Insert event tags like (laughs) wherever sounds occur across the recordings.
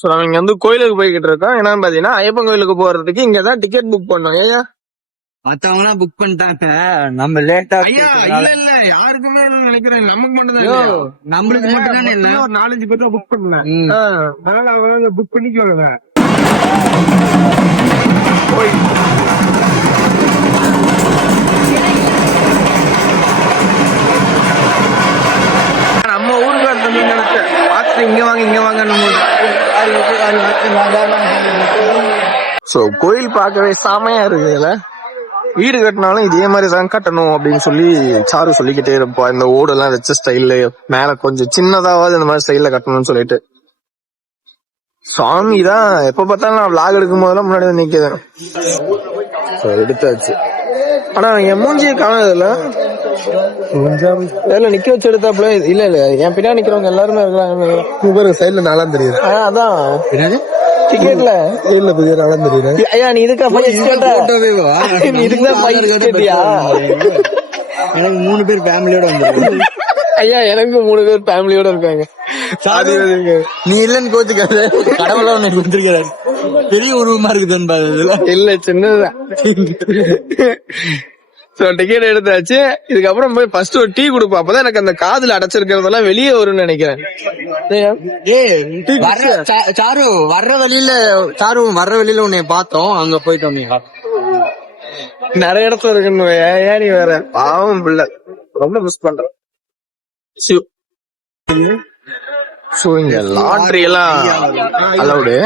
So நம்ம இங்க வந்து கோயிலுக்கு போய்கிட்டு இருக்கோம். என்னன்னு பாத்தீங்கன்னா ஐயப்பன் கோயிலுக்கு போறதுக்கு இங்க தான் டிக்கெட் புக் பண்ணோம். ஏயா மத்தவங்க புக் பண்ணிட்டாங்க. நம்ம லேட்டா ஐயா இல்ல இல்ல. யாருக்குமே இல்லைன்னு நினைக்கிறேன். நமக்கு மட்டும் தான் நம்மளுக்கு மட்டும் தானே இல்ல ஒரு நாலஞ்சு பேர் தான் புக் பண்ணல ம். அதனால அவங்க புக் பண்ணிக்குவாங்க நம்ம ஊருக்கு வந்து நினைச்சேன். பார்த்து இங்க வாங்க சோ கோயில் பார்க்கவே செமையா இருக்குதுல வீடு கட்டினாலும் இதே மாதிரி தான் கட்டணும் அப்படின்னு சொல்லி சாரு சொல்லிக்கிட்டே இருப்போம் இந்த ஓடெல்லாம் வச்ச ஸ்டைல்ல மேல கொஞ்சம் சின்னதாவது இந்த மாதிரி ஸ்டைல்ல கட்டணும்னு சொல்லிட்டு. சாமி தான் எப்ப பார்த்தாலும் நான் விளாக் எடுக்கும் போதெல்லாம் முன்னாடி வந்து எடுத்தாச்சு. ஆனா என் மூஞ்சியை காணதில்லை. இல்ல நிக்க வச்சு எடுத்தாப்புல இல்ல இல்ல என் பின்னாடி நிக்கிறவங்க எல்லாருமே இருக்காங்க சைடுல நல்லா தெரியுது. அதான். டிக்கெட்ல சைடுல பெரிய நல்லா தெரியுது. ஐயா நீ இதுக்கா பையன் இதுக்குதான்? (laughs) எனக்கு மூணு பேர் ஃபேமிலியோட ஐயா எனக்கு மூணு பேர் ஃபேமிலியோட இருக்காங்க. சாதி நீ இல்லன்னு கோச்சுக்காத கடவுள உன்னை கொடுத்துருக்காரு பெரிய உருவமா இருக்குதுன்னு இல்ல சின்னதுதான். (laughs) சோ டிக்கெட் எடுத்தாச்சு. இதுக்கப்புறம் போய் ஃபர்ஸ்ட் ஒரு டீ கொடுப்போம். அப்பதான் எனக்கு அந்த காதுல அடைச்சிருக்கிறதெல்லாம் வெளியே வரும்னு நினைக்கிறேன். சாரு வர்ற வழியில சாரு வர்ற வழியில உன்னை பார்த்தோம். அங்க போயிட்டோம் நிறைய இடத்துல இருக்குன்னு ஏன் நீ வேற? பாவம் பிள்ளை. ரொம்ப மிஸ் பண்றேன். சோ இங்க லாட்ரி எல்லாம் allowed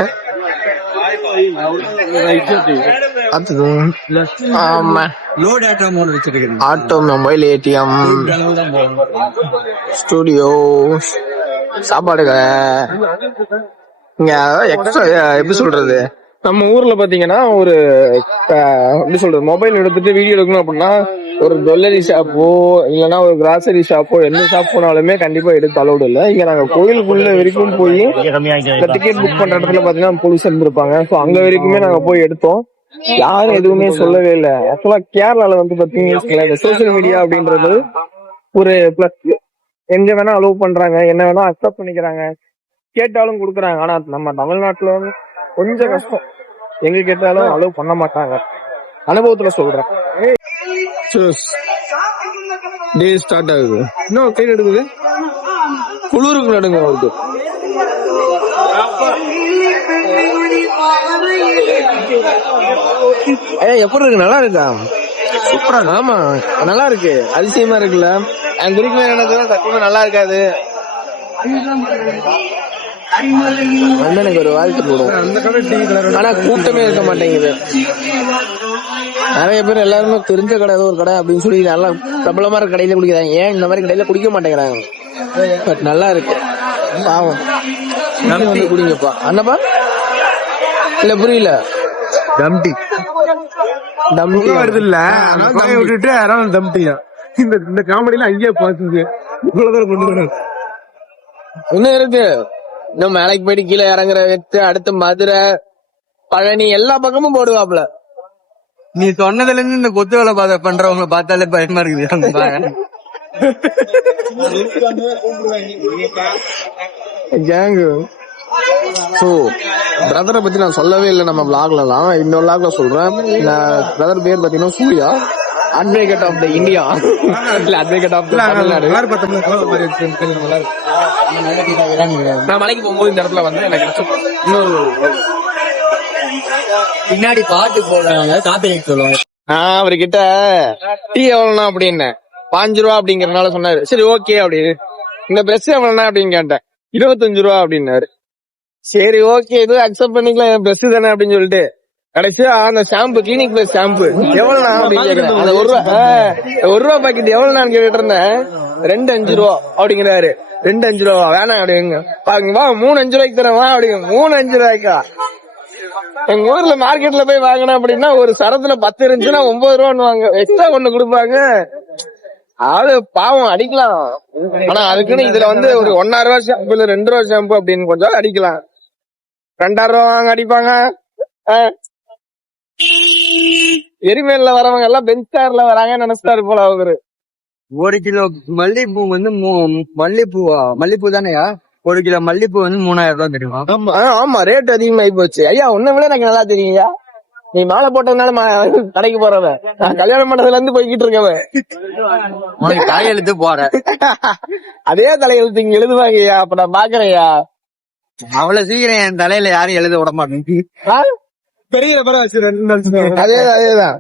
auto mobile ATM studio சாப்பாடு கடை இங்க எக்ஸ்ட்ரா எப்படி சொல்றது நம்ம ஊர்ல பாத்தீங்கன்னா ஒரு எப்படி சொல்றது மொபைல் எடுத்துட்டு வீடியோ எடுக்கணும் அப்படின்னா ஒரு ஜுவல்லரி ஷாப்போ இல்லைன்னா ஒரு கிராசரி ஷாப்போ எந்த ஷாப் போனாலுமே கண்டிப்பா எடுத்து அலௌடு இல்ல. இங்க நாங்க கோயிலுக்குள்ள வரைக்கும் போய் டிக்கெட் புக் பண்ற இடத்துல பாத்தீங்கன்னா போலீஸ் இருந்திருப்பாங்க சோ அங்க வரைக்குமே நாங்க போய் எடுத்தோம். யாரும் எதுவுமே சொல்லவே இல்ல. ஆக்சுவலா கேரளால வந்து பாத்தீங்கன்னா இந்த சோசியல் மீடியா அப்படின்றது ஒரு பிளஸ் எங்க வேணா அலோவ் பண்றாங்க என்ன வேணா அக்செப்ட் பண்ணிக்கிறாங்க. கேட்டாலும் கொடுக்குறாங்க. ஆனா நம்ம தமிழ்நாட்டுல வந்து கொஞ்சம் கஷ்டம். எங்க கேட்டாலும் அலோவ் பண்ண மாட்டாங்க. அனுபவத்துல சொல்றேன். டே ஸ்டார்ட் ஆகுது. இன்னும் கை எடுக்குது குளிருக்கு நடுங்க அவருக்கு. ஏய் எப்படி இருக்கு? நல்லா இருக்கா? சூப்பரா ஆமா நல்லா இருக்கு. அதிசயமா இருக்குல்ல. எனக்கு குறிக்குமே எனக்கு சத்தியமா நல்லா இருக்காது. எனக்கு ஒரு வாழ்க்கை போடும் ஆனா கூட்டமே இருக்க மாட்டேங்குது. நிறைய பேர் எல்லாருமே தெரிஞ்ச கடை ஏதோ ஒரு கடை அப்படின்னு சொல்லி நல்லா பிரபலமா இருக்க கடையில குடிக்கிறாங்க. ஏன் இந்த மாதிரி கடையில குடிக்க மாட்டேங்கிறாங்க? பட் நல்லா இருக்கு. பாவம். வந்து குடிங்கப்பா. அண்ணப்பா இல்ல புரியல. தம்டி டம்டி வருது இல்ல விட்டுட்டு யாராவது தம்டியா இந்த இந்த காமெடியில அங்கேயே பாத்துது இவ்வளவு கொண்டு இன்னும் இருக்கு? இன்னும் மேலைக்கு போயிட்டு கீழே இறங்குற வெத்து அடுத்து மதுரை பழனி எல்லா பக்கமும் போடுவாப்ல நீ சொன்னதுல இருந்து இந்த கொத்து வேலை பாத்த பண்றவங்க பார்த்தாலே பயமா இருக்குது. கேங்கு ஸோ பிரதரை பத்தி நான் சொல்லவே இல்லை நம்ம vlogலலாம் இந்த vlogல சொல்றேன். பிரதர் பேர் பாத்தீங்கன்னா Surya. Advocate of the India இல்ல அட்வொகேட் ஆஃப் த தமிழ்நாடு நான் மலைக்கு போகும்போது இந்த இடத்துல வந்து எனக்கு இன்னொரு பின்னாடி பாட்டு போடுறாங்க காப்பி சொல்லுவாங்க. நான் அவர்கிட்ட டீ எவ்வளவுனா அப்படின்னு. பாஞ்சு ரூபா அப்படிங்கறதுனால சொன்னாரு. சரி ஓகே அப்படின்னு இந்த பிரஷ் எவ்வளவுனா அப்படின்னு கேட்டேன். இருபத்தஞ்சு ரூபா அப்படின்னாரு. சரி ஓகே இது அக்செப்ட் பண்ணிக்கலாம். என் பிரஷ் தானே அப்படின்னு சொல்லிட்டு. கடைசியா அந்த ஷாம்பு கிளினிக் பிளஸ் ஷாம்பு எவ்வளவுனா அப்படின்னு கேக்குறேன். அந்த ஒரு ரூபா ஒரு ரூபா பாக்கெட் எவ்வளவுனான்னு கேட்டுட்டு இருந்தேன் ரெண்டு அஞ்சு ரூபா அப்படிங்கிறாரு. ரெண்டு அஞ்சு ரூபா. வேணாம் அப்படிங்க. பாருங்க வா மூணு அஞ்சு ரூபாய்க்கு தரேன் வா அப்படிங்க. மூணு அஞ்சு ரூபாய்க்கா? எங்க ஊர்ல மார்க்கெட்ல போய் வாங்கினோம் அப்படின்னா ஒரு சரத்துல பத்து இருந்துச்சுன்னா ஒன்பது ரூபான்னு வாங்க எக்ஸ்ட்ரா ஒண்ணு கொடுப்பாங்க. ஆளு பாவம் அடிக்கலாம். ஆனா அதுக்குன்னு இதுல வந்து ஒரு ஒன்னாயிரம் ரூபாய் ஷாம்பு இல்ல ரெண்டு ரூபா ஷாம்பு அப்படின்னு கொஞ்சம் அடிக்கலாம். ரெண்டாயிரம் ரூபா வாங்க அடிப்பாங்க. ஆ. எரிமேல்ல வரவங்க எல்லாம் பெஞ்ச் கார்ல வராங்கன்னு நினைச்சிட்டாரு போல அவரு. ஒரு கிலோ மல்லிகைப்பூ வந்து மூ- மல்லிகைப்பூவா மல்லிகைப்பூ தானேயா? ஒரு கிலோ மல்லிப்பூ வந்து மூணாயிரம் ரூபாய் தெரியுமா? ஆமா ஆமா ரேட் அதிகமாயி போச்சு. ஐயா உன்னை விட எனக்கு நல்லா தெரியுங்கய்யா நீ மாலை போட்டதுனால கடைக்கு போறவன் நான் கல்யாணம் பண்ணதுல இருந்து போய்கிட்டு இருக்கவன். உனக்கு தலையெழுத்து போற. அதே தலையெழுத்து இங்க எழுதுவாங்கய்யா அப்ப நான் பாக்குறேன்யா. அவ்வளவு சீக்கிரம் என் தலையில யாரும் எழுத விட மாட்டேங்க ஆ? பெரிய நிமிஷம் அதே அதேதான்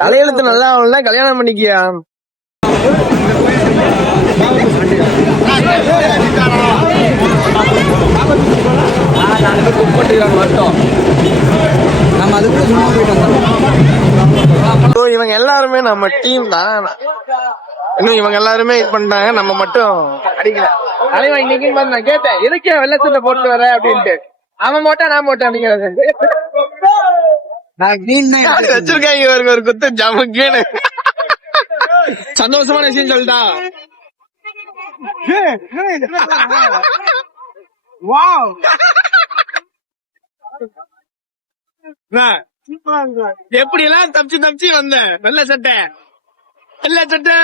தலையெழுத்து நல்லா ஆகணும்னா கல்யாணம் பண்ணிக்கியா? நம்ம அதுக்குள்ள சும்மா போயிட்டு வந்தோம் So, இவங்க எல்லாருமே நம்ம டீம் தான். இன்னும் இவங்க எல்லாருமே இது பண்ணிட்டாங்க நம்ம மட்டும் அடிக்கல. தலைவன் இன்னைக்கு நான் கேட்டேன் எதுக்கே வெள்ளை சட்டை போட்டு வர அப்படின்ட்டு? அவன் போட்டா நான் போட்டேன் அப்படிங்கிறது தான் வச்சிருக்காங்க இவருக்கு ஒரு குத்து ஜமுக்குன்னு சந்தோஷமான விஷயம் சொல்லிட்டா வாவ். எப்படி எல்லாம் தப்பிச்சு தப்பிச்சு வந்தேன்? நல்ல சட்டை. நல்ல சட்டை.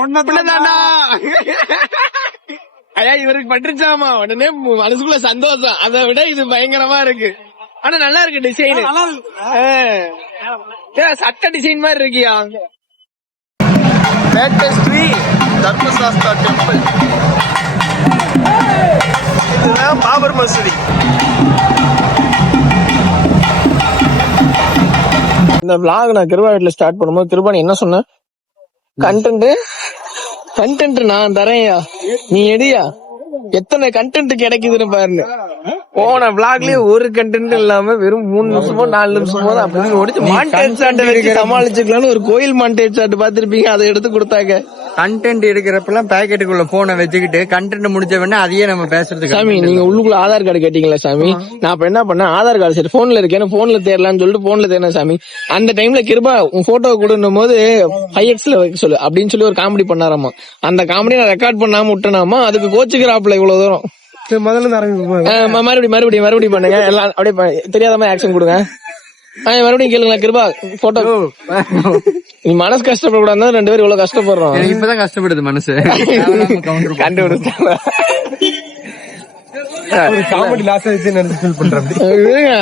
ஒன்னதானா ஐயா இவருக்கு பட்டுருச்சாமா? உடனே மனசுக்குள்ள சந்தோஷம். அதை விட இது பயங்கரமா இருக்கு. ஆனா நல்லா இருக்கு டிசைன் சட்ட டிசைன் மாதிரி இருக்கியா? லேட்டஸ்ட்ரி தர்மசாஸ்தா டெம்பிள் இதுதான் பாபர் மசூதி. இந்த vlog நான் கிருவாயூர்ல ஸ்டார்ட் பண்ணும்போது கிருபானி என்ன சொன்ன? கண்டென்ட் கண்டென்ட் நான் தரேன்யா. நீ எடியா? எத்தனை கண்டென்ட் கிடைக்குதுன்னு பாருங்க போன vlogலயே ஒரு கண்டென்ட் இல்லாம வெறும் மூணு நிமிஷமோ நாலு நிமிஷமோ தான் அப்படி ஓடிச்சு. மாண்டேஜ் சாட்டை வச்சு சமாளிச்சுக்கலாம்னு ஒரு கோயில் மாண்டேஜ் சாட்டு பாத்திருப்பீங்க அதை எடுத்து கொடுத்தாங்க. கண்டென்ட் எடுக்கிறப்பெல்லாம் பேக்கெட்டுக்குள்ள போனை வச்சுக்கிட்டு கண்டென்ட் முடிச்ச உடனே அதையே நம்ம பேசுறதுக்கு சாமி நீங்க உள்ளுக்குள்ள ஆதார் கார்டு கேட்டீங்களா சாமி? நான் அப்ப என்ன பண்ணேன்? ஆதார் கார்டு சரி போன்ல இருக்கேன் போன்ல தேடலாம்னு சொல்லிட்டு போன்ல தேடினேன் சாமி. அந்த டைம்ல கிருபா உன் போட்டோ கொடுன்னும் போது ஃபைவ் எக்ஸ்ல வைக்க சொல்லு அப்படின்னு சொல்லி ஒரு காமெடி பண்ணாராமா. அந்த காமெடி நான் ரெக்கார்ட் பண்ணாம விட்டனாமா? அதுக்கு கோச்சுக்கிறாப்ல இவ்வளவு தூரம். முதல்ல ஆரம்பிப்போம் மறுபடியும் மறுபடியும் மறுபடியும் பண்ணுங்க. எல்லாம் அப்படியே தெரியாத மாதிரி ஆக்ஷன் கொடுங்க. மறுபடியும் கேளுங்களா கிருபா போட்டோ நீ மனசு கஷ்டப்படக்கூடாது ரெண்டு பேரும் இவ்வளவு கஷ்டப்படுறோம். இப்பதான் கஷ்டப்படுது மனசு. கண்டுபிடிச்சாங்க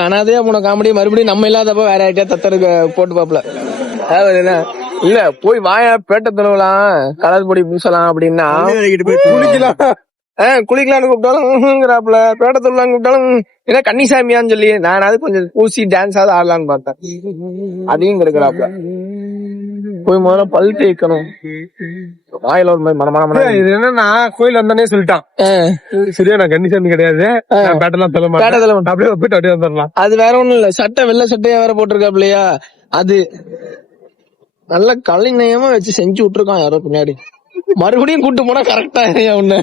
அனாதையா போன காமெடி மறுபடியும் நம்ம இல்லாதப்ப வேற யார்கிட்டயா தத்தருக்கு போட்டு பாப்பல. என்ன? இல்ல போய் வாயா பேட்டை துணுவலாம் கலர் பொடி பூசலாம் அப்படின்னா குளிக்கலாம்னு கூப்பிட்டாலும் பேட்டை துணலாம் கூப்பிட்டாலும் ம், என்ன கன்னிசாமியான்னு சொல்லி நான் அது கொஞ்சம் பூசி டான்ஸ் ஆகுது ஆடலான்னு பார்த்தேன். அதையும் கெடுக்கிறாப்ல போய் முதல்ல பல் தேய்க்கணும். வாயில ஒரு மாதிரி மன மன இது என்னன்னா கோயில் வந்தானே சொல்லிட்டான். சரியா நான் கன்னிசாமி கிடையாது. பேட்டெல்லாம் சொல்ல மாட்டேன். தள்ள அப்படியே போயிட்டு அப்படியே வந்துடலாம். அது வேற ஒண்ணும் இல்ல. சட்டை வெள்ளை சட்டையா வேற போட்டிருக்காப்லையா அது நல்ல கலைநயமா வச்சு செஞ்சு விட்டுருக்கான் யாரோ பின்னாடி. மறுபடியும் கூட்டு போனா கரெக்டா உன்ன?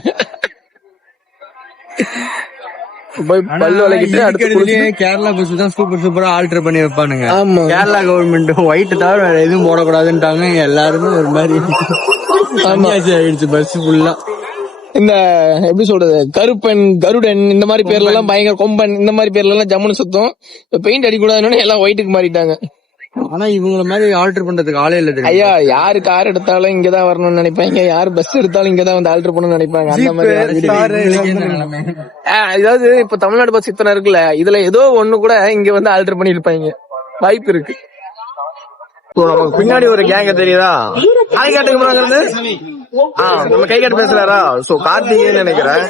போய் பல்லு விளக்கிட்டு அடுத்து கேரளா பஸ் தான் சூப்பர் சூப்பரா ஆல்டர் பண்ணி வைப்பானுங்க. ஆமா. கேரளா கவர்மெண்ட் ஒயிட் தவிர வேற எதுவும் போடக்கூடாதுன்ட்டாங்க. எல்லாருமே ஒரு மாதிரி சன்னியாசி ஆயிடுச்சு பஸ் ஃபுல்லா இந்த எப்படி சொல்றது கருப்பன் கருடன் இந்த மாதிரி பேர்ல எல்லாம் பயங்கர கொம்பன் இந்த மாதிரி பேர்ல எல்லாம் ஜம்முன்னு சுத்தம். பெயிண்ட் அடிக்கூடாதுன்னு எல்லாம் ஒயிட்டுக்கு மாறிட்டாங்க. ஆனா இவங்கள மாதிரி ஆல்டர் பண்றதுக்கு ஆளே இல்ல? ஐயா யாரு கார் எடுத்தாலும் இங்கதான் வரணும்னு நினைப்பாங்க. யாரு பஸ் எடுத்தாலும் இங்கதான் வந்து ஆல்டர் பண்ணணும்னு நினைப்பாங்க. அந்த மாதிரி அதாவது இப்ப தமிழ்நாடு பஸ் இத்தனை இருக்குல்ல இதுல ஏதோ ஒண்ணு கூட இங்க வந்து ஆல்டர் பண்ணிருப்பாங்க வாய்ப்பு இருக்கு. பின்னாடி ஒரு கேங்க தெரியுதா? ஹாய் காட்டுக்கு போறாங்கிறது ஆ நம்ம கை காட்டு பேசுறாரா? சோ கார்த்திகேயன் நினைக்கிறேன்.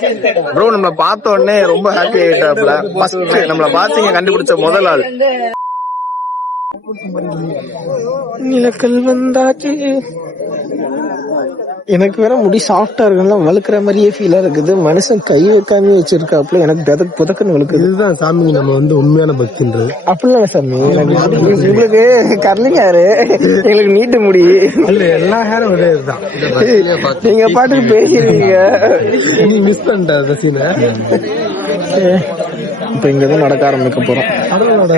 ப்ரோ நம்மள பார்த்த உடனே ரொம்ப ஹாப்பி ஆயிட்டாப்ல ஃபர்ஸ்ட் நம்மள பாத்தீங்க கண்டுபிடிச்ச முதல் ஆள். நிலக்கல் வந்தாச்சு. எனக்கு வேற முடி சாஃப்டா இருக்குல்ல வழுக்கிற மாதிரியே ஃபீலா இருக்குது. மனுஷன் கை வைக்காம வச்சிருக்காப்புல எனக்கு புதக்கு புதக்குன்னு வழுக்குது. இதுதான் சாமி நம்ம வந்து உண்மையான பக்தின்றது. அப்படிலாம் சாமி. எனக்கு உங்களுக்கு கர்லிங் யாரு எங்களுக்கு நீட்டு முடி. இல்ல எல்லா ஹேரும் ஒரே இதுதான். நீங்க பாட்டுக்கு பேசுறீங்க நீ மிஸ் பண்ணிட்ட அந்த சீனை இப்ப இங்க இருந்து நடக்க ஆரம்பிக்க போறோம்.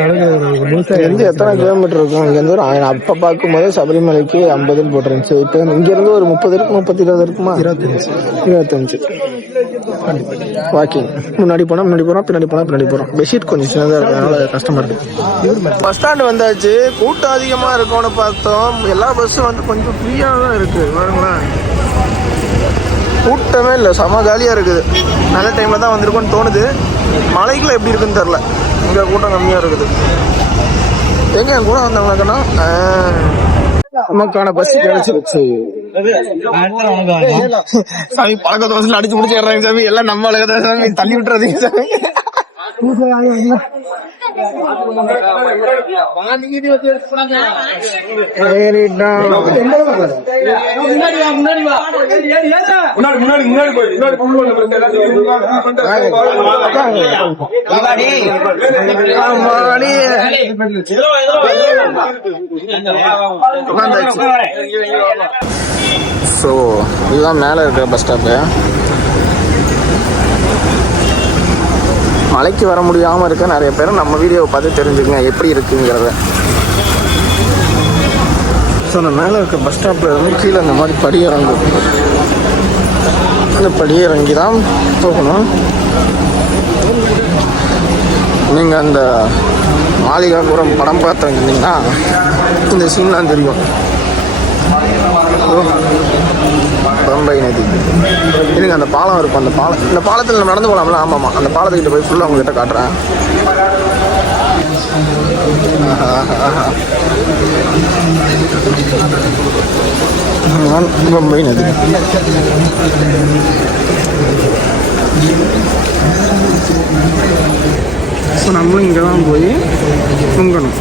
அழகு முழுசா இருந்து எத்தனை கிலோமீட்டர் இருக்கும்? இங்க இருந்து ஒரு அப்ப பார்க்கும்போது சபரிமலைக்கு ஐம்பதுன்னு போட்டுருந்துச்சு. இப்ப இங்க இருந்து ஒரு முப்பது இருக்கு முப்பத்தி இருபது இருக்குமா? இருபத்தஞ்சு. இருபத்தஞ்சு. வாக்கிங் முன்னாடி போனா முன்னாடி போறோம் பின்னாடி போனா பின்னாடி போறோம். பெட்ஷீட் கொஞ்சம் சின்னதா இருக்கு அதனால கஷ்டமா இருக்கு. பஸ் ஸ்டாண்ட் வந்தாச்சு. கூட்டம் அதிகமா இருக்கும்னு பார்த்தோம். எல்லா பஸ்ஸும் வந்து கொஞ்சம் ஃப்ரீயா தான் இருக்கு பாருங்களேன். கூட்டமே இல்லை செம காலியாக இருக்குது. நல்ல டைமில் தான் வந்திருக்கோன்னு தோணுது. மலைக்குள்ள எப்படி இருக்குன்னு தெரில இங்கே கூட்டம் கம்மியாக இருக்குது. எங்க? என் கூட வந்தவங்களுக்குன்னா நமக்கான பஸ் கிடைச்சிருச்சு சாமி பழக்க தோசை அடிச்சு முடிச்சிடுறாங்க சாமி. எல்லாம் நம்ம அழகதான் சாமி. தள்ளி விட்டுறாதீங்க சாமி. சரிடா. ஆமாடி. வந்தாச்சு. ஸோ இதுதான் மேலே இருக்கிற பஸ் ஸ்டாப்பு மலைக்கு வர முடியாமல் இருக்க நிறைய பேர் நம்ம வீடியோவை பார்த்து தெரிஞ்சுக்கங்க எப்படி இருக்குங்கிறத. ஸோ அந்த மேலே இருக்க பஸ் ஸ்டாப்பில் இருந்து கீழே அந்த மாதிரி படி இறங்கும் அந்த படி இறங்கி தான் போகணும். நீங்கள் அந்த மாளிகாபுரம் படம் பார்த்துருந்தீங்கன்னா இந்த சீன்லாம் தெரியும். பம்பை நதி. எனக்கு அந்த பாலம் இருக்கும் அந்த பாலம். இந்த பாலத்தில் நம்ம நடந்து போகலாம்ல ஆமாம்மா. அந்த பாலத்துக்கிட்ட போய் ஃபுல்லாக உங்ககிட்ட காட்டுறேன். பம்பை நதி. ஸோ நம்மளும் இங்கே தான் போய் தூங்கணும்.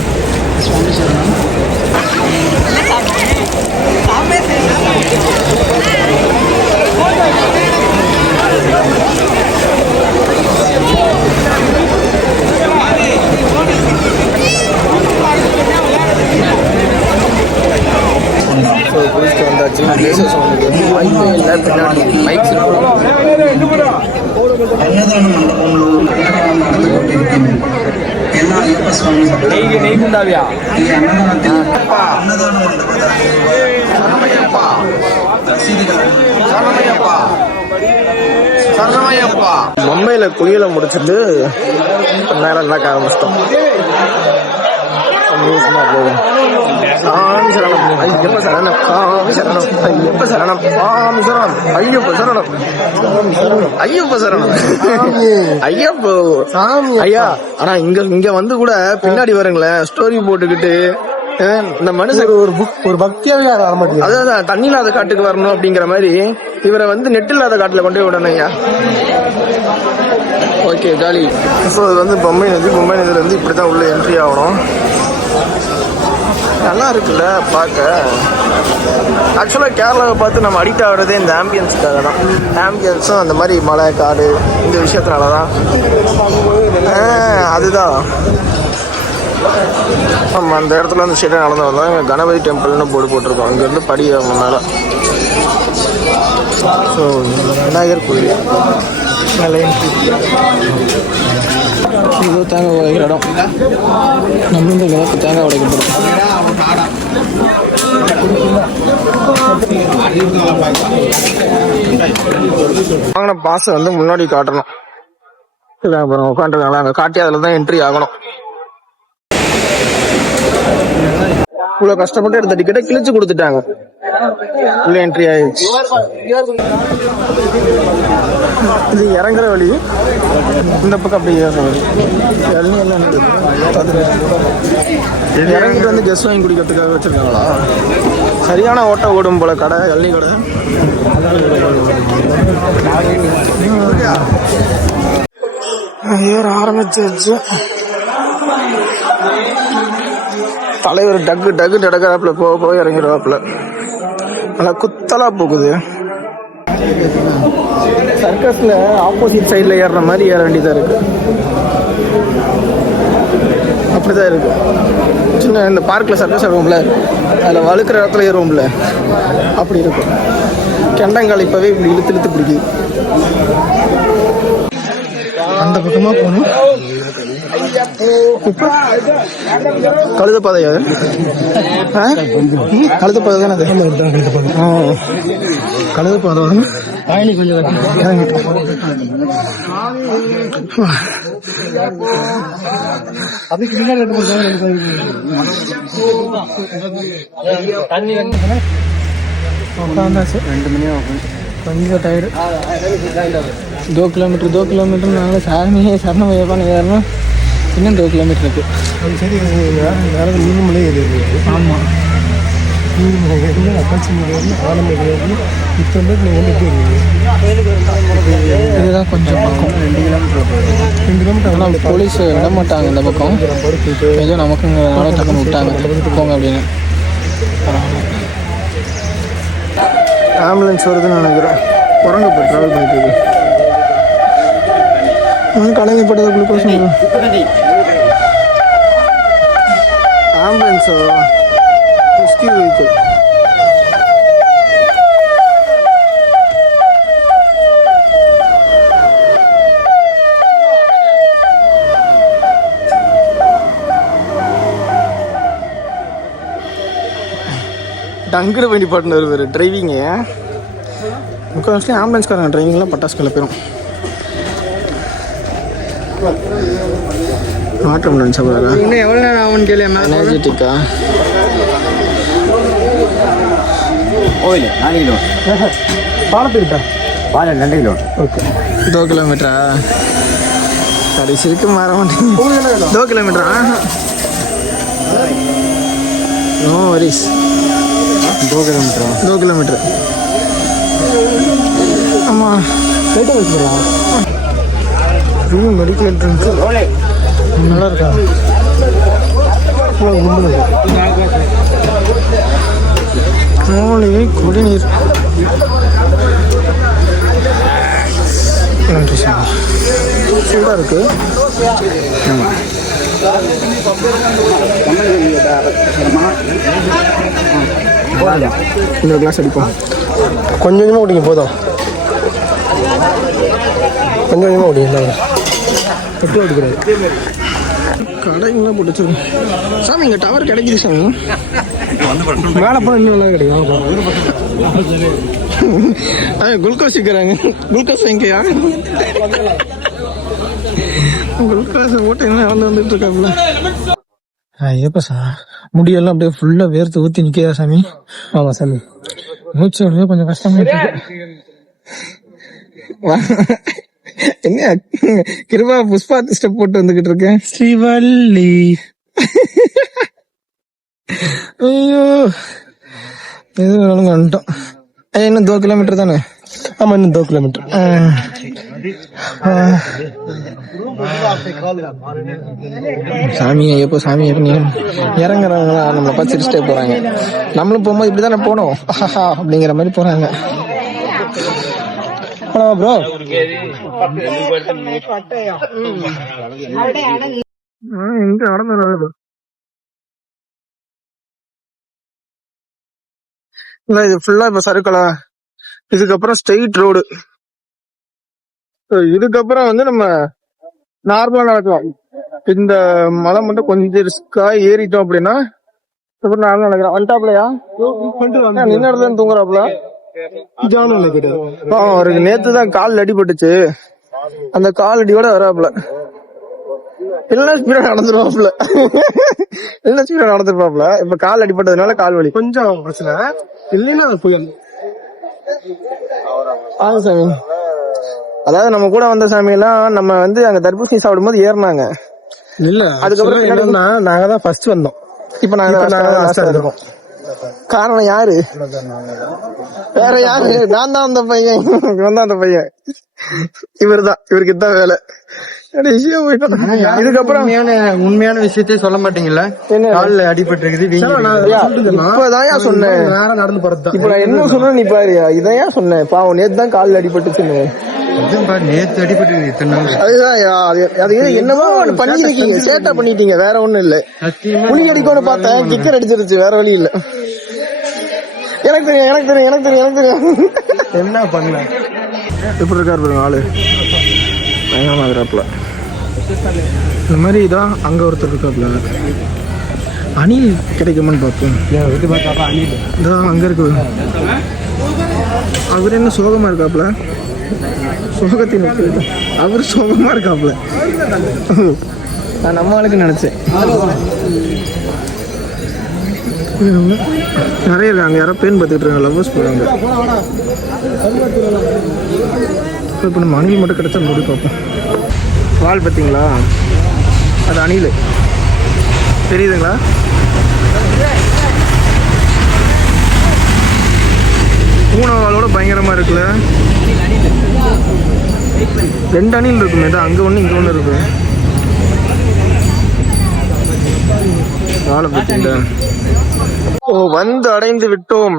ஸோ குளிச்சுட்டு வந்தாச்சு பிளேசஸ் இல்லை பின்னாடி பைக்ஸ் இருக்கும் மும்பையில் குளியலை முடிச்சுட்டு நேரம் நடக்க ஆரம்பிச்சிட்டோம் சந்தோஷமா போகும் சாமி சரணம். ஐயப்ப சரணம். சாமி சரணம். ஐயப்ப சரணம். சாமி சரணம். ஐயப்ப சரணம். ஐயப்ப சரணம். ஐயப்போ. சாமி ஐயா ஆனா இங்க இங்க வந்து கூட பின்னாடி வருங்களேன் ஸ்டோரி போட்டுக்கிட்டு இந்த மனுஷன் ஒரு புக் ஒரு பக்தியாவே வர மாட்டேங்குது. அதான் தண்ணி இல்லாத காட்டுக்கு வரணும் அப்படிங்கிற மாதிரி இவரை வந்து நெட் இல்லாத காட்டுல கொண்டு போய் விடணும் ஐயா. Okay jolly. ஸோ இது வந்து பொம்மை நதி பொம்மை நதியில இருந்து இப்படி தான் உள்ள என்ட்ரி ஆகணும். நல்லா இருக்குல்ல பார்க்க. ஆக்சுவலாக கேரளாவை பார்த்து நம்ம அடிக்ட் ஆகிறதே இந்த ஆம்பியன்ஸ்க்காக தான். ஆம்பியன்ஸும் அந்த மாதிரி மலை காடு இந்த விஷயத்தினால தான். ஆ, அதுதான். நம்ம அந்த இடத்துல வந்து ஸ்ட்ரெயிட்டாக நடந்து வந்தோம் கணபதி டெம்பிள்னு போர்டு போட்டிருக்கோம். அங்கேருந்து படி மேலே. ஸோ விநாயகர் கோயில். இதோ தேங்காய் உடைக்கிற இடம். நம்ம இந்த கிழக்கு தேங்காய் உடைக்க போகிறோம் வாங்கின பாஸை வந்து முன்னாடி காட்டணும். இல்லை பாருங்க உட்காந்துருக்காங்களா? அங்கே காட்டி அதில் தான் என்ட்ரி ஆகணும். இவ்வளோ கஷ்டப்பட்டு எடுத்த டிக்கெட்டை கிழிச்சு கொடுத்துட்டாங்க. உள்ள என்ட்ரி ஆயிடுச்சு. இது இறங்குற வழி. இந்த பக்கம் அப்படி வழி. இளநீ எல்லாம் இறங்கிட்டு வந்து கெஸ் வாங்கி குடிக்கிறதுக்காக வச்சிருக்காங்களா? சரியான ஓட்ட ஓடும் போல கடை இளநீ கடை. ஏற ஆரம்பிச்சிருச்சு. தலைவர் டக்கு டக்கு நடக்கிறாப்புல போக போக இறங்கிடுவாப்புல. நல்லா குத்தலா போகுது. சர்க்கஸ்ல ஆப்போசிட் சைடில் ஏறுற மாதிரி ஏற வேண்டியதா இருக்கு. அப்படிதான் இருக்கு. சின்ன இந்த பார்க்கில் சர்க்கஸ் ஆடுவோம்ல அதில் வழுக்கிற இடத்துல ஏறுவோம்ல அப்படி இருக்கும். கெண்டங்கால் இப்பவே இப்படி இழுத்து இழுத்து பிடிக்குது. அந்த பக்கமாக போகணும். கழுத பாதையா அது? ஆ? ம், கழுத பாதை தானே அது ஆ. கழுத பாதை தானே? இறங்கிட்டோம். உட்காந்தாச்சு ரெண்டு மணி ஆகும் கொஞ்சம் டயர்டு दो किलोमीटर दो किलोमीटर நாங்கள் சாமி சரணம் ஐயப்பான்னு ஏறணும் இன்னும் दो கிலோமீட்டர் இருக்கு. அது சரி நேரத்தில் மூணு மணி ஏறி ஆமாம் மூணு மணி ஏறி அக்காச்சி மணி ஏறி ஆறு மணி ஏறி இப்போ வந்து நீங்கள் வந்து எப்படி இதுதான் கொஞ்சம் பக்கம். ரெண்டு கிலோமீட்டர் ரெண்டு கிலோமீட்டர் ஆனால் போலீஸ் விட மாட்டாங்க இந்த பக்கம். ஏதோ நமக்குங்கிறதுனால டக்குன்னு விட்டாங்க. போங்க அப்படின்னு. ஆம்புலன்ஸ் வருதுன்னு நினைக்கிறேன். குரங்கு போய் ட்ராவல் பண்ணிட்டு இருக்கு. கலைஞப்பட்டதை குளுக்கோஸ் ஆம்புலன்ஸோ ரெஸ்கியூ வெஹிக்கிள் டங்குற வண்டி பாட்டுன்னு வருவார் டிரைவிங்கு முக்கால்வாசி ஆம்புலன்ஸ்காரங்க டிரைவிங்லாம் பட்டாசு கிளப்பிடும் மாற்றம் நினச்சப்படா இன்னும் எவ்வளோ நேரம் ஆகும்னு கேள்வி எனர்ஜெட்டிக்கா ஓயில் நாலு கிலோ. பாலத்துக்கிட்டா பாலம் ரெண்டு கிலோ. ஓகே. தோ கிலோமீட்டரா? கடைசிக்கு மாற மாட்டேங்குது. தோ கிலோமீட்டரா? No worries. தோ கிலோமீட்டரா? தோ கிலோமீட்டர். ஆமாம் ரூம் மெடிக்கல் ட்ரிங்க்ஸ் நல்லா இருக்கா மூலிகை குடிநீர். நன்றி சார் சூடாக இருக்கு. இந்த கிளாஸ் அடிப்போம் கொஞ்சம் கொஞ்சமாக குடிங்க போதும். கொஞ்சம் கொஞ்சமாக ஓடிங்க எப்படி தொட்டு கடைங்கெல்லாம் போட்டு வச்சிருக்கோம் சாமி இங்கே டவர் கிடைக்குது சாமி. மேலே போனால் இன்னும் நல்லா கிடைக்கும். குளுக்கோஸ் விற்கிறாங்க குளுக்கோஸ் எங்கேயா குளுக்கோஸ் போட்டீங்கன்னா வந்து வந்துட்டு இருக்காப்புல. எப்போ சார் முடியெல்லாம் அப்படியே ஃபுல்லாக வேர்த்து ஊற்றி நிற்கிறதா சாமி? ஆமாம் சாமி. மூச்சு கொஞ்சம் கஷ்டமா இருக்கு. என்ன? கிருபா புஷ்பா ஸ்டெப் போட்டு வந்துகிட்டு இருக்கேன். ஸ்ரீவல்லி. ஐயோ. வந்துட்டோம். இன்னும் தோ கிலோமீட்டர் தானே? ஆமா இன்னும் தோ கிலோமீட்டர் சாமியை சாமி எப்போ சாமியை எப்போ நீ இறங்குறாங்களா நம்மளை பார்த்து சிரிச்சிட்டே போறாங்க. நம்மளும் போகும்போது இப்படி தானே போனோம் அப்படிங்கிற மாதிரி போறாங்க. ஆமாம் ப்ரோ எங்க நடந்து இல்ல இது ஃபுல்லா இப்ப சருக்கலா. இதுக்கப்புறம் ஸ்ட்ரெயிட் ரோடு இதுக்கப்புறம் வந்து நம்ம நார்மலா நடக்கலாம். இந்த மலை மட்டும் கொஞ்சம் ரிஸ்கா ஏறிட்டோம் அப்படின்னா அப்புறம் நார்மலா நடக்கலாம். வந்துட்டாப்லையா? இடத்துல தூங்குறாப்ல. ஜானும் பாவம், அவருக்கு நேத்து தான் கால் அடிபட்டுச்சு. அந்த கால் அடியோட வராப்ல இல்லைன்னா ஸ்பீடா நடந்துருவாப்ல இல்லைன்னா ஸ்பீடா நடந்துருப்பாப்ல இப்ப கால் அடிபட்டதுனால கால் வலி. கொஞ்சம் பிரச்சனை. இல்லைன்னா புயல். ஆமா சாமி. அதாவது நம்ம கூட வந்த சாமி எல்லாம் நம்ம வந்து அங்க தர்பூசணி சாப்பிடும்போது ஏறினாங்க. இல்ல அதுக்கப்புறம் நாங்க தான் ஃபர்ஸ்ட் வந்தோம். இப்ப நாங்க நாங்க காரணம் யாரு? வேற யாரு? நான் தான் அந்த பையன். தான் அந்த பையன். இவர்தான். இவருக்கு இதான் வேலை. இதுக்கப்புறம் உண்மையான விஷயத்தையே சொல்ல மாட்டீங்கல்ல? கால்ல அடிபட்டு இருக்குது. இப்பதான் சொன்னேன். நடந்து போறது இப்ப நான் என்ன சொன்னேன் நீ பாரு இதையா சொன்னேன். பாவம் நேத்து தான் கால் அடிபட்டுச்சுன்னு. நேத்து அடிபட்டு இருக்குது இத்தனை நாள். அதுதான் அது அது என்னமோ ஒண்ணு பண்ணிருக்கீங்க சேட்டா பண்ணிட்டீங்க வேற ஒண்ணும் இல்ல. புளி அடிக்கணும்னு பார்த்தேன் கிக்கர் அடிச்சிருச்சு வேற வழி இல்ல. எனக்கு தெரியும் எனக்கு தெரியும் எனக்கு தெரியும் எனக்கு தெரியும். என்ன பண்ண எப்படி இருக்காரு பாருங்க ஆளு. பயங்கரமா இருக்கிறாப்புல. இந்த மாதிரி இதான் அங்க ஒருத்தர் இருக்காப்புல. அணில் கிடைக்குமான்னு பார்ப்போம் இதான் அங்க இருக்கு. அவர் என்ன சோகமா இருக்காப்புல? சோகத்தின். அவர் சோகமா இருக்காப்புல. நான் நம்ம ஆளுக்கு நினைச்சேன். நிறைய இருக்காங்க. யாரோ பெயின் பார்த்துக்கிட்டு இருக்காங்க. லவ்வர்ஸ் போகிறாங்க இப்போ நம்ம அணில் மட்டும் கிடைச்சா முடி பார்ப்போம். வால் பார்த்தீங்களா? அது அணில். தெரியுதுங்களா? பூனை வாலோட பயங்கரமா இருக்குல்ல? ரெண்டு அணில் இருக்குமே தான் அங்க ஒண்ணு இங்க ஒண்ணு இருக்கு. வாழை பார்த்தீங்களா ஓ வந்து அடைந்து விட்டோம்.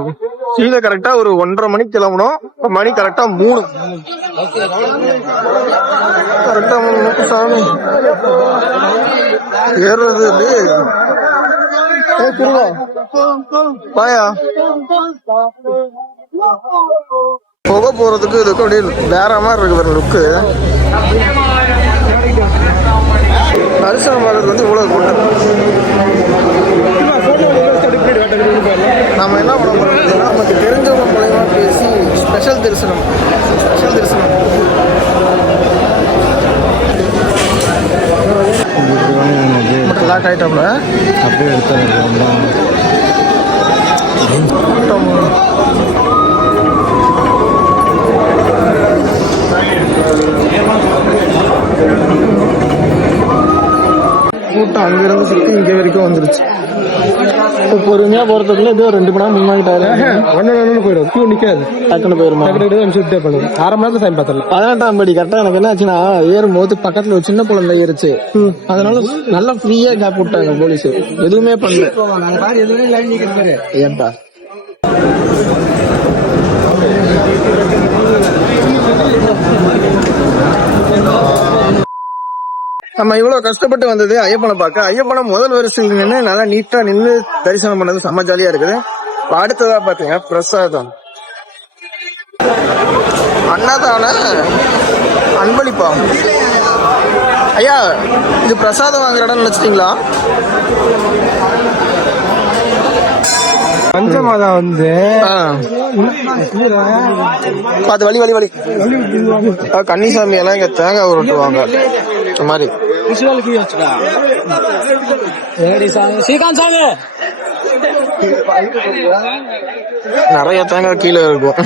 கீழே கரெக்டா ஒரு ஒன்றரை மணிக்கு கிளம்பணும் மணி கரெக்டா மூணு. கரெக்டா மூணு சாமி. ஏறுறது. வாயா. புக போறதுக்கு இதுக்கு அப்படியே வேற மாதிரி இருக்கு பாருங்க லுக்கு தரிசனம் பார்க்கறது வந்து இவ்வளவு கூட்டம் நம்ம என்ன பண்ண போறோம் அப்படின்னா, நமக்கு தெரிஞ்சவங்க மூலயமா பேசி ஸ்பெஷல் தரிசனம் ஸ்பெஷல் தரிசனம். லாக் ஆயிட்டோம்ல. அப்படியே எடுத்து கூட்டம் அங்கிருந்து சுத்தி இங்க வரைக்கும் வந்துருச்சு. இப்போ பொறுமையா போறதுக்குள்ள ஏதோ ரெண்டு மணி நேரம் ஒன்று ஒன்று போயிடும். கியூ நிற்காது டக்குனு போயிருமா? டக்கு அனுப்பிச்சுட்டே பண்ணுது. அரை மணி நேரத்தில் டைம் பார்த்துடலாம். பதினெட்டாம் படி கரெக்டா எனக்கு என்ன ஆச்சுன்னா ஏறும்போது பக்கத்துல ஒரு சின்ன குழந்தை ஏறுச்சு. அதனால நல்லா ஃப்ரீயா கேப் விட்டாங்க போலீஸ் எதுவுமே பண்ணல. ஏன்பா? நம்ம இவ்வளவு கஷ்டப்பட்டு வந்தது ஐயப்பனை பார்க்க. ஐயப்பனை முதல் வரிசையில் நின்று நல்லா நீட்டா நின்று தரிசனம் பண்ணது செம்ம ஜாலியா இருக்குது. அடுத்ததா பாத்தீங்க பிரசாதம். அன்னதான அன்பளிப்பா ஐயா இது பிரசாதம் வாங்குற இடம் நினைச்சிட்டீங்களா? பஞ்சமாதா வந்து ஆ. பாத்து வழி வழி வழி கன்னிசாமி எல்லாம் இங்க தேங்காய் உருட்டுவாங்க. இந்த மாதிரி. நிறைய தேங்காய் கீழே இருக்கும்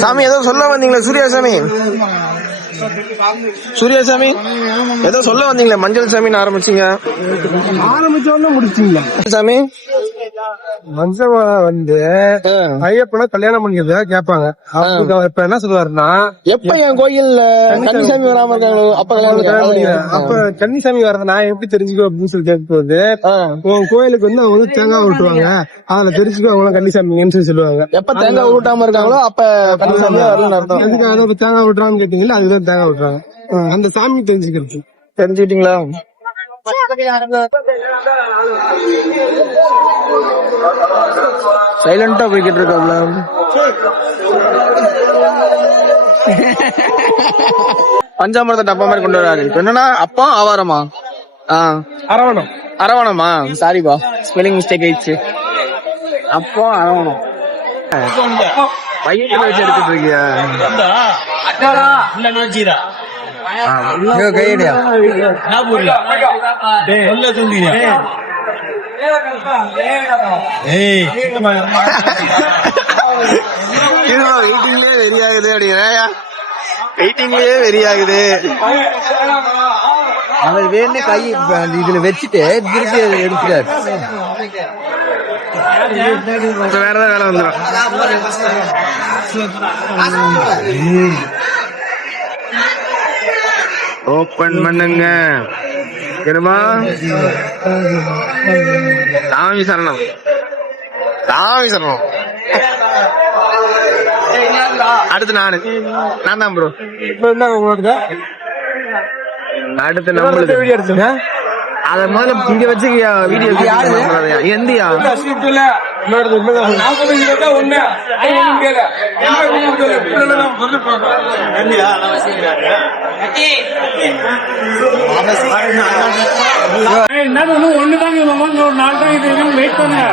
சாமி ஏதோ சொல்ல வந்தீங்களா சூர்யா சாமி சூர்யா சாமி ஏதோ சொல்ல வந்தீங்களே மஞ்சள் சாமின்னு ஆரம்பிச்சீங்க. ஆரம்பிச்சோன்னு முடிச்சிங்களா. சாமி பஞ்சமாதா வந்து. ஐயப்பனை கல்யாணம் பண்ணிக்கிறதா கேட்பாங்க. அவங்க இப்ப என்ன சொல்லுவாருன்னா எப்ப என் கோயில்ல கன்னிசாமி வராம இருக்காங்களோ அப்ப கல்யாணம். அப்ப கன்னிசாமி வரத நான் எப்படி தெரிஞ்சுக்கோ அப்படின்னு சொல்லி கேட்கும்போது. உன் கோயிலுக்கு வந்து அவங்க வந்து தேங்காய் விட்டுருவாங்க அதுல தெரிஞ்சுக்கோ அவங்களாம் கன்னிசாமிங்கன்னு சொல்லி சொல்லுவாங்க. எப்ப தேங்காய் ஊட்டாம இருக்காங்களோ அப்ப கன்னிசாமி வரும்னு அர்த்தம். எதுக்காக தேங்காய் விட்டுறான்னு கேட்டீங்களா அதுதான் தேங்காய் விட்டுறாங்க அந்த சாமி தெரிஞ்சுக்கிறது. தெரிஞ்சுக்கிட்டீங்களா? சைலண்டா போய்கிட்டு இருக்காப்ல பஞ்சாமிரத டப்பா மாதிரி கொண்டு வராரு. என்னன்னா அப்பா ஆவாரமா அரவணம். அரவணமா சாரிப்பா ஸ்பெல்லிங் மிஸ்டேக் ஆயிடுச்சு. அப்போ அரவணம். பையன் வச்சு எடுத்துட்டு இருக்கியா? கையடியா வெயிட்டிங்லயே வெறி ஆகுது அப்படின்னா வெயிட்டிங்லயே வெறி ஆகுது. அவர் வேணும் கை இதுல வச்சுட்டு திருப்பி எடுத்துட்டாரு. வேற ஏதாவது வேலை வந்துடும் ஓபன் பண்ணுங்க. என்னமா சாமி சரணம். சாமி சரணம். அடுத்து நானு. நான் தான் ப்ரோ இப்ப என்ன அடுத்து நம்மளுக்கு. வீடியோ அத முதல்ல இங்க வச்சுக்கியா வீடியோ எந்தியா என்னது? இன்னும் ஒண்ணுதான் இன்னொரு நாலு தான் இது வெயிட் பண்ணுங்க.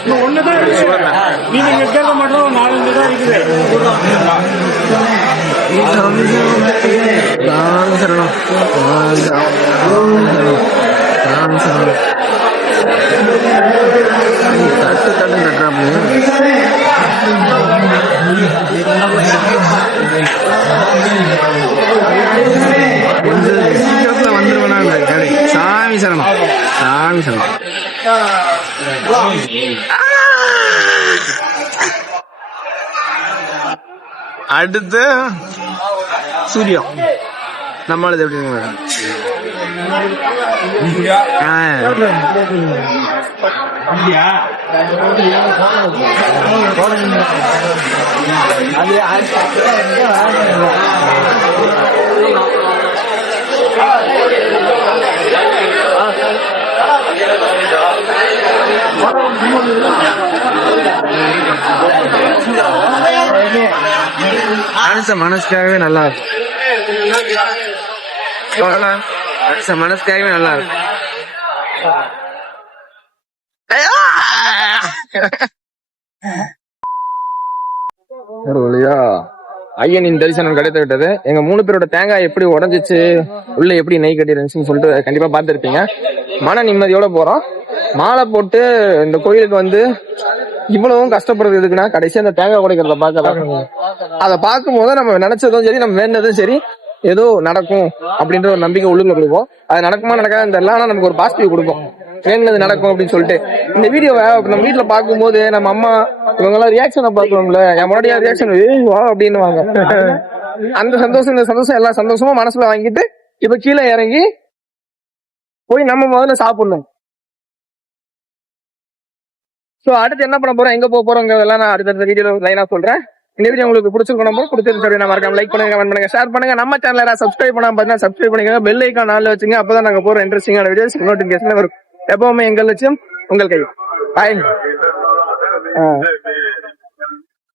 இன்னும் ஒண்ணுதான் நீங்க இங்க இருக்கிறத மட்டும் ஒரு நாலஞ்சு தான் இருக்குது. சாமி சரணம் சாமி சரணம் சாமி சரணம் தட்டு தட்டு தட்டுறாப்பு கொஞ்சம் சீக்கிரத்துல வந்துருவேனா கடை சாமி சரணம் சாமி சரணம் அடுத்து சூர்யா. நம்மளது எப்படி எப்படிங்க மனச மனசுக்காகவே நல்லா இருக்கும் மனச மனசுக்காகவே நல்லா இருக்கும் ஒரு வழியா ஐயனின் தரிசனம் கிடைத்து விட்டது. எங்க மூணு பேரோட தேங்காய் எப்படி உடஞ்சிச்சு? உள்ள எப்படி நெய் கட்டி இருந்துச்சுன்னு சொல்லிட்டு கண்டிப்பா பாத்துருப்பீங்க மன நிம்மதியோட போறோம். மாலை போட்டு இந்த கோயிலுக்கு வந்து இவ்வளவும் கஷ்டப்படுறது எதுக்குன்னா கடைசி அந்த தேங்காய் உடைக்கிறத பார்க்கலாம் அதை பார்க்கும்போது நம்ம நினைச்சதும் சரி நம்ம வேண்டதும் சரி ஏதோ நடக்கும் அப்படின்ற ஒரு நம்பிக்கை உள்ளுங்க கொடுக்கும் அது நடக்குமா நடக்காது தெரியல ஆனா நமக்கு ஒரு பாசிட்டிவ் கொடுக்கும். வேணுனது நடக்கும் அப்படின்னு சொல்லிட்டு. இந்த வீடியோவை நம்ம வீட்டுல பார்க்கும்போது நம்ம அம்மா இவங்க எல்லாம் ரியாக்ஷனை பார்க்கணும்ல. என் முன்னாடியா ரியாக்ஷன் வா அப்படின்னு வாங்க அந்த சந்தோஷம் இந்த சந்தோஷம் எல்லா சந்தோஷமும் மனசுல வாங்கிட்டு இப்ப கீழே இறங்கி போய் நம்ம முதல்ல சாப்பிடணும். சோ அடுத்து என்ன பண்ண போறோம்? எங்க போக போறோங்கிறதெல்லாம் நான் அடுத்தடுத்த வீடியோ லைனா சொல்றேன். இந்த வீடியோ உங்களுக்கு பிடிச்சிருக்கணும் நம்பர் பிடிச்சிருக்கு நான் மறக்காம லைக் பண்ணுங்க கமெண்ட் பண்ணுங்க ஷேர் பண்ணுங்க. நம்ம சேனலை சப்ஸ்கிரைப் பண்ணாம பார்த்தீங்கன்னா சப்ஸ்கிரைப் பண்ணிக்கோங்க. பெல் ஐக்கான் நாளில் வச்சுங்க. அப்பதான் நாங்க போற இன்ட்ரெஸ்டிங்கான வீடியோஸ் நோட்டிபிகேஷன் வரும். எப்பவுமே எங்கள் லட்சியம் உங்கள் கை பாய்